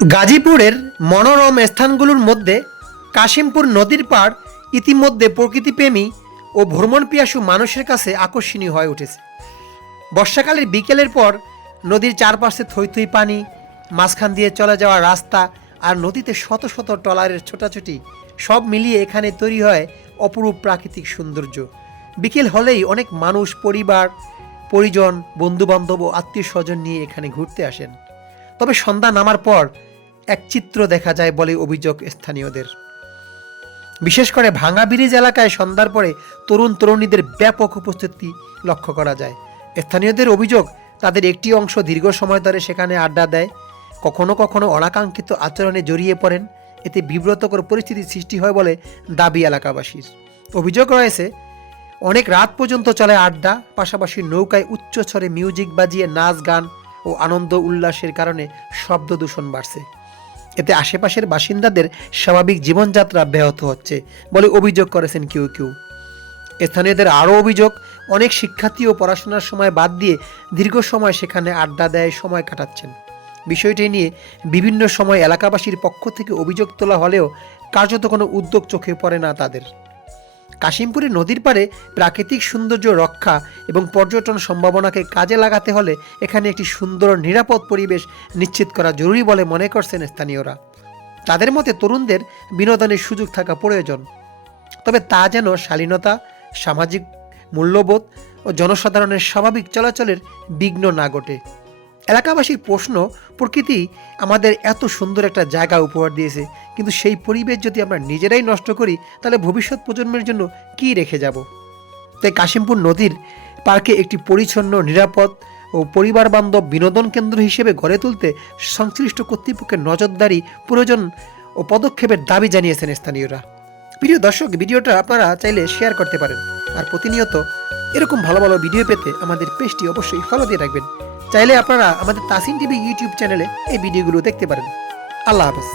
গাজীপুরের মনোরম স্থানগুলোর মধ্যে কাশিমপুর নদীর পাড় ইতিমধ্যে প্রকৃতিপ্রেমী ও ভ্রমণপিয়াসু মানুষের কাছে আকর্ষণীয় হয়ে উঠেছে। বর্ষাকালের বিকেলের পর নদীর চারপাশে থই থই পানি, মাঝখান দিয়ে চলে যাওয়া রাস্তা আর নদীতে শত শত ট্রলারের ছোটাছুটি সব মিলিয়ে এখানে তৈরি হয় অপরূপ প্রাকৃতিক সৌন্দর্য। বিকেল হলেই অনেক মানুষ পরিবার, পরিজন, বন্ধুবান্ধব ও আত্মীয় স্বজন নিয়ে এখানে ঘুরতে আসেন। তবে সন্ধ্যা নামার পর এক চিত্র দেখা যায় বলে অভিযোগ স্থানীয়দের। বিশেষ করে ভাঙা ব্রিজ এলাকায় সন্ধ্যার পরে তরুণ তরুণীদের ব্যাপক উপস্থিতি লক্ষ্য করা যায়। স্থানীয়দের অভিযোগ, তাদের একটি অংশ দীর্ঘ সময় ধরে সেখানে আড্ডা দেয়, কখনো কখনো অনাকাঙ্ক্ষিত আচরণে জড়িয়ে পড়েন। এতে বিব্রতকর পরিস্থিতির সৃষ্টি হয় বলে দাবি এলাকাবাসীর। অভিযোগ রয়েছে, অনেক রাত পর্যন্ত চলে আড্ডা, পাশাপাশি নৌকায় উচ্চ স্বরে মিউজিক বাজিয়ে নাচ গান ও আনন্দ উল্লাসের কারণে শব্দ দূষণ বাড়ছে। এতে আশেপাশের বাসিন্দাদের স্বাভাবিক জীবনযাত্রা ব্যাহত হচ্ছে বলে অভিযোগ করেছেন কেউ কেউ। স্থানীয়দের আরও অভিযোগ, অনেক শিক্ষার্থীও পড়াশোনার সময় বাদ দিয়ে দীর্ঘ সময় সেখানে আড্ডা দেয় সময় কাটাচ্ছেন। বিষয়টি নিয়ে বিভিন্ন সময় এলাকাবাসীর পক্ষ থেকে অভিযোগ তোলা হলেও কার্যত কোনো উদ্যোগ চোখে পড়ে না তাদের। কাশিমপুরের নদীর পাড়ে প্রাকৃতিক সৌন্দর্য রক্ষা এবং পর্যটন সম্ভাবনাকে কাজে লাগাতে হলে এখানে একটি সুন্দর নিরাপদ পরিবেশ নিশ্চিত করা জরুরি বলে মনে করছেন স্থানীয়রা। তাদের মতে তরুণদের বিনোদনের সুযোগ থাকা প্রয়োজন, তবে তা যেন শালীনতা, সামাজিক মূল্যবোধ ও জনসাধারণের স্বাভাবিক চলাচলের বিঘ্ন না ঘটে। এলাকাবাসীর প্রশ্ন, প্রকৃতি আমাদের এত সুন্দর একটা জায়গা উপহার দিয়েছে, কিন্তু সেই পরিবেশ যদি আমরা নিজেরাই নষ্ট করি তাহলে ভবিষ্যৎ প্রজন্মের জন্য কী রেখে যাব? তাই কাশিমপুর নদীর পার্কে একটি পরিচ্ছন্ন, নিরাপদ ও পরিবার বান্ধব বিনোদন কেন্দ্র হিসেবে গড়ে তুলতে সংশ্লিষ্ট কর্তৃপক্ষের নজরদারি প্রয়োজন ও পদক্ষেপের দাবি জানিয়েছেন স্থানীয়রা। প্রিয় দর্শক, ভিডিওটা আপনারা চাইলে শেয়ার করতে পারেন। আর প্রতিনিয়ত এরকম ভালো ভালো ভিডিও পেতে আমাদের পেজটি অবশ্যই ফলো দিয়ে রাখবেন। চাইলে আপনারা আমাদের তাসিন টিভি ইউটিউব চ্যানেলে এই ভিডিওগুলো দেখতে পারেন। আল্লাহ হাফেজ।